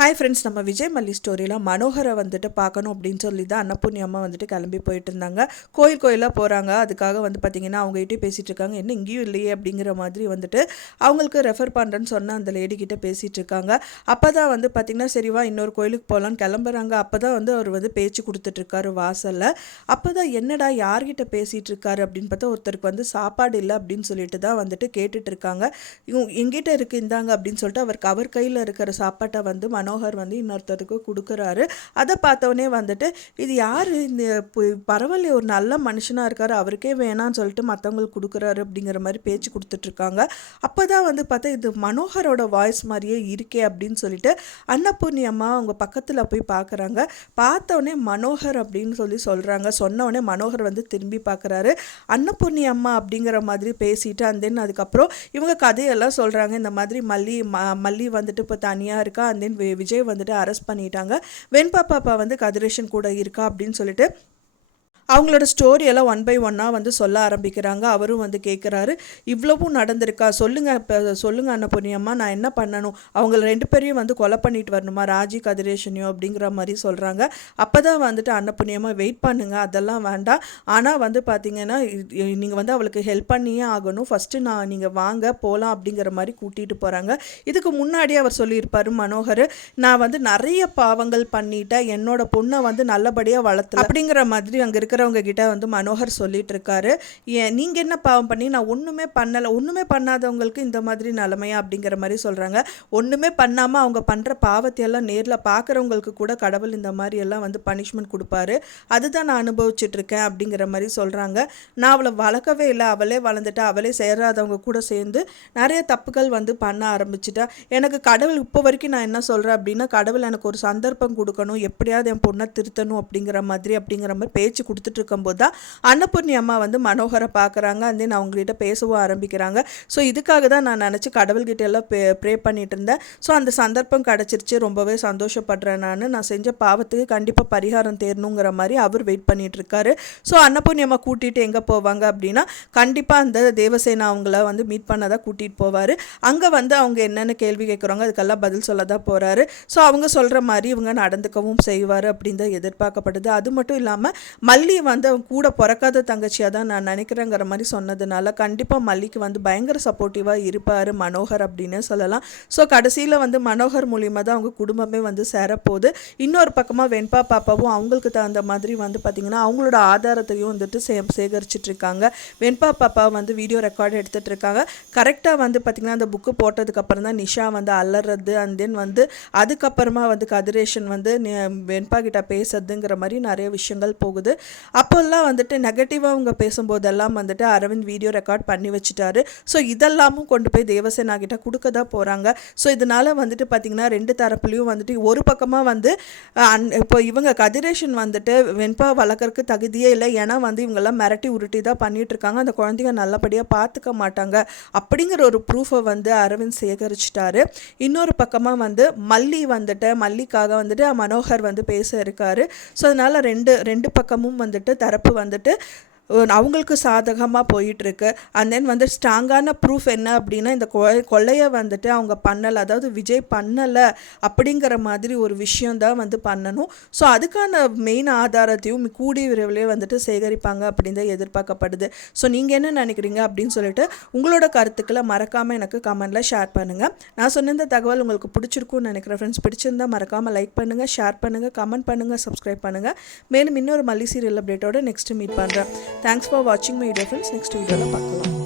Hi friends, நம்ம விஜய் மல்லி ஸ்டோரியில் மனோகரை வந்துட்டு பார்க்கணும் அப்படின்னு சொல்லி தான் அன்னபூர்ணி அம்மா வந்துட்டு கிளம்பி போயிட்டு இருந்தாங்க. கோயிலாக போகிறாங்க. அதுக்காக வந்து பார்த்திங்கன்னா அவங்ககிட்டே பேசிகிட்டு இருக்காங்க. என்ன இங்கேயும் இல்லையே அப்படிங்கிற மாதிரி வந்துட்டு அவங்களுக்கு ரெஃபர் பண்ணுறேன்னு சொன்ன அந்த லேடிக்கிட்ட பேசிகிட்டு இருக்காங்க. அப்போ தான் வந்து பார்த்திங்கன்னா சரிவா இன்னொரு கோயிலுக்கு போகலான்னு கிளம்புறாங்க. அப்போ தான் வந்து அவர் வந்து பேச்சு கொடுத்துட்ருக்காரு வாசலில். அப்போ தான் என்னடா யார்கிட்ட பேசிகிட்டு இருக்காரு அப்படின்னு பார்த்தா ஒருத்தருக்கு வந்து சாப்பாடு இல்லை அப்படின்னு சொல்லிட்டு தான் வந்துட்டு கேட்டுட்டு இருக்காங்க. எங்கிட்ட இருக்குது இந்தாங்க அப்படின்னு சொல்லிட்டு அவர் கையில் இருக்கிற சாப்பாட்டை வந்து மனோகர் வந்து இன்னொருத்தருக்கு கொடுக்குறாரு. அதை பார்த்தோன்னே வந்துட்டு இது யார் இந்த பரவாயில்ல ஒரு நல்ல மனுஷனாக இருக்கார், அவருக்கே வேணான்னு சொல்லிட்டு மற்றவங்களுக்கு கொடுக்குறாரு அப்படிங்கிற மாதிரி பேச்சு கொடுத்துட்ருக்காங்க. அப்போ தான் வந்து பார்த்தா இது மனோகரோட வாய்ஸ் மாதிரியே இருக்கே அப்படின்னு சொல்லிட்டு அன்னபூர்ணி அம்மா அவங்க பக்கத்தில் போய் பார்க்குறாங்க. பார்த்தோன்னே மனோகர் அப்படின்னு சொல்கிறாங்க. சொன்னோடனே மனோகர் வந்து திரும்பி பார்க்குறாரு. அன்னபூர்ணி அம்மா அப்படிங்கிற மாதிரி பேசிட்டு தென் அதுக்கப்புறம் இவங்க கதையெல்லாம் சொல்கிறாங்க. இந்த மாதிரி மல்லி வந்துட்டு இப்போ தனியாக இருக்கா, தென் விஜய் வந்துட்டு அரெஸ்ட் பண்ணிட்டாங்க, வெண்பா பாப்பா வந்து கதிரேஷன் கூட இருக்கா அப்படின்னு சொல்லிட்டு அவங்களோட ஸ்டோரியெல்லாம் ஒன் பை ஒன்னாக வந்து சொல்ல ஆரம்பிக்கிறாங்க. அவரும் வந்து கேட்குறாரு, இவ்வளவும் நடந்திருக்கா, சொல்லுங்கள் இப்போ சொல்லுங்கள் அன்னபூர்ணி அம்மா, நான் என்ன பண்ணணும், அவங்கள 2 பேரையும் வந்து கொலை பண்ணிட்டு வரணுமா, ராஜி கதிரேஷனையும் அப்படிங்கிற மாதிரி சொல்கிறாங்க. அப்போ தான் வந்துட்டு அன்னபூர்ணி அம்மா வெயிட் பண்ணுங்கள், அதெல்லாம் வேண்டாம், ஆனால் வந்து பார்த்தீங்கன்னா நீங்கள் வந்து அவளுக்கு ஹெல்ப் பண்ணியே ஆகணும், ஃபஸ்ட்டு நீங்கள் வாங்க போகலாம் அப்படிங்கிற மாதிரி கூட்டிகிட்டு போகிறாங்க. இதுக்கு முன்னாடியே அவர் சொல்லியிருப்பார் மனோகர், நான் வந்து நிறைய பாவங்கள் பண்ணிட்டேன், என்னோட பொண்ணை வந்து நல்லபடியாக வளர்த்தல அப்படிங்கிற மாதிரி அங்கே இருக்கிற அவங்க கிட்ட வந்து மனோகர் சொல்லிட்டு இருக்காரு. நீங்கள் என்ன பாவம் பண்ணி, நான் ஒன்றுமே பண்ணலை, ஒன்றுமே பண்ணாதவங்களுக்கு இந்த மாதிரி நிலைமையா அப்படிங்கிற மாதிரி சொல்கிறாங்க. ஒன்றுமே பண்ணாமல் அவங்க பண்ணுற பாவத்தையெல்லாம் நேரில் பார்க்குறவங்களுக்கு கூட கடவுள் இந்த மாதிரி எல்லாம் வந்து பனிஷ்மெண்ட் கொடுப்பாரு, அதுதான் நான் அனுபவிச்சுட்ருக்கேன் அப்படிங்கிற மாதிரி சொல்கிறாங்க. நான் அவளை வளர்க்கவே இல்லை, அவளே வளர்ந்துட்டா, அவளே சேராதவங்க கூட சேர்ந்து நிறைய தப்புகள் வந்து பண்ண ஆரம்பிச்சிட்டா. எனக்கு கடவுள் இப்போ வரைக்கும் நான் என்ன சொல்கிறேன் அப்படின்னா, கடவுள் எனக்கு ஒரு சந்தர்ப்பம் கொடுக்கணும், எப்படியாவது என் பொண்ணை திருத்தணும் அப்படிங்கிற மாதிரி பேச்சு கொடுத்துட்டு இருக்கும்போது தான் அன்னபூர்ணி அம்மா வந்து மனோகரை பார்க்குறாங்க. தென் அவங்ககிட்ட பேசவும் ஆரம்பிக்கிறாங்க. ஸோ இதுக்காக தான் நான் நினச்சி கடவுள்கிட்ட எல்லாம் ப்ரே பண்ணிட்டு இருந்தேன். ஸோ அந்த சந்தர்ப்பம் கிடச்சிருச்சு, ரொம்பவே சந்தோஷப்படுறேன், நான் செஞ்ச பாவத்துக்கு கண்டிப்பாக பரிகாரம் தேரணுங்கிற மாதிரி அவர் வெயிட் பண்ணிட்டு இருக்காரு. ஸோ அன்னபூர்ணி அம்மா கூட்டிகிட்டு எங்கே போவாங்க அப்படின்னா, கண்டிப்பாக அந்த தேவசேனா அவங்கள வந்து மீட் பண்ணதான் கூட்டிகிட்டு போவார். அங்கே வந்து அவங்க என்னென்ன கேள்வி கேட்குறாங்க அதுக்கெல்லாம் பதில் சொல்ல தான் போகிறாரு. ஸோ அவங்க சொல்கிற மாதிரி இவங்க நடந்துக்கவும் செய்வார் அப்படின்னு தான் எதிர்பார்க்கப்படுது. அது மட்டும் இல்லாமல் மல்லி வந்து அவங்க கூட பிறக்காத தங்கச்சியாக தான் நான் நினைக்கிறேங்கிற மாதிரி சொன்னதுனால கண்டிப்பாக மல்லிக்கு வந்து பயங்கர சப்போர்ட்டிவாக இருப்பார் மனோகர் அப்படின்னு சொல்லலாம். ஸோ கடைசியில் வந்து மனோகர் மூலியமாக தான் அவங்க குடும்பமே வந்து சேரப்போகுது. இன்னொரு பக்கமாக வெண்பா பாப்பாவும் அவங்களுக்கு தகுந்த மாதிரி வந்து பார்த்திங்கன்னா அவங்களோட ஆதாரத்தையும் வந்துட்டு சேகரிச்சிட்ருக்காங்க. வெண்பா பாப்பா வந்து வீடியோ ரெக்கார்டு எடுத்துகிட்டு இருக்காங்க. கரெக்டாக வந்து பார்த்திங்கன்னா அந்த புக்கு போட்டதுக்கப்புறம் தான் நிஷா வந்து அலறது, தென் வந்து அதுக்கப்புறமா வந்து கதிரேஷன் வந்து வெண்பா கிட்ட பேசுறதுங்கிற மாதிரி நிறைய விஷயங்கள் போகுது. அப்போல்லாம் வந்துட்டு நெகட்டிவாக அவங்க பேசும்போதெல்லாம் வந்துட்டு அரவிந்த் வீடியோ ரெக்கார்ட் பண்ணி வச்சுட்டாரு. ஸோ இதெல்லாமும் கொண்டு போய் தேவசேனா கிட்ட கொடுக்க தான் போகிறாங்க. ஸோ இதனால் வந்துட்டு பார்த்திங்கன்னா 2 தரப்புலையும் வந்துட்டு ஒரு பக்கமாக வந்து இப்போ இவங்க கதிரேஷன் வந்துட்டு வெண்பா வளர்க்குறதுக்கு தகுதியே இல்லை, ஏன்னா வந்து இவங்கெல்லாம் மிரட்டி உருட்டி தான் பண்ணிகிட்ருக்காங்க, அந்த குழந்தைங்க நல்லபடியாக பார்த்துக்க மாட்டாங்க அப்படிங்கிற ஒரு ப்ரூஃபை வந்து அரவிந்த் சேகரிச்சிட்டாரு. இன்னொரு பக்கமாக வந்து மல்லிக்காக வந்துட்டு மனோகர் வந்து பேச இருக்காரு. ஸோ அதனால் ரெண்டு பக்கமும் வந்துட்டு தரப்பு வந்துட்டு அவங்களுக்கு சாதகமாக போயிட்டுருக்கு. தென் வந்து ஸ்ட்ராங்கான ப்ரூஃப் என்ன அப்படின்னா, இந்த கொள்ளையை வந்துட்டு அவங்க பண்ணலை, அதாவது விஜய் பண்ணலை அப்படிங்கிற மாதிரி ஒரு விஷயந்தான் வந்து பண்ணணும். ஸோ அதுக்கான மெயின் ஆதாரத்தையும் கூடிய விரைவிலே வந்துட்டு சேகரிப்பாங்க அப்படின்னு தான் எதிர்பார்க்கப்படுது. ஸோ நீங்கள் என்ன நினைக்கிறீங்க அப்படின்னு சொல்லிட்டு உங்களோட கருத்துக்களை மறக்காமல் எனக்கு கமெண்டில் ஷேர் பண்ணுங்கள். நான் சொன்ன இந்த தகவல் உங்களுக்கு பிடிச்சிருக்குன்னு நினைக்கிறேன் ஃப்ரெண்ட்ஸ். பிடிச்சிருந்தால் மறக்காமல் லைக் பண்ணுங்கள், ஷேர் பண்ணுங்கள், கமெண்ட் பண்ணுங்கள், சப்ஸ்கிரைப் பண்ணுங்கள். மேலும் இன்னொரு மல்லி சீரியல் அப்டேட்டோட நெக்ஸ்ட்டு மீட் பண்ணுறேன். Thanks for watching my video friends. Next video la paakalam.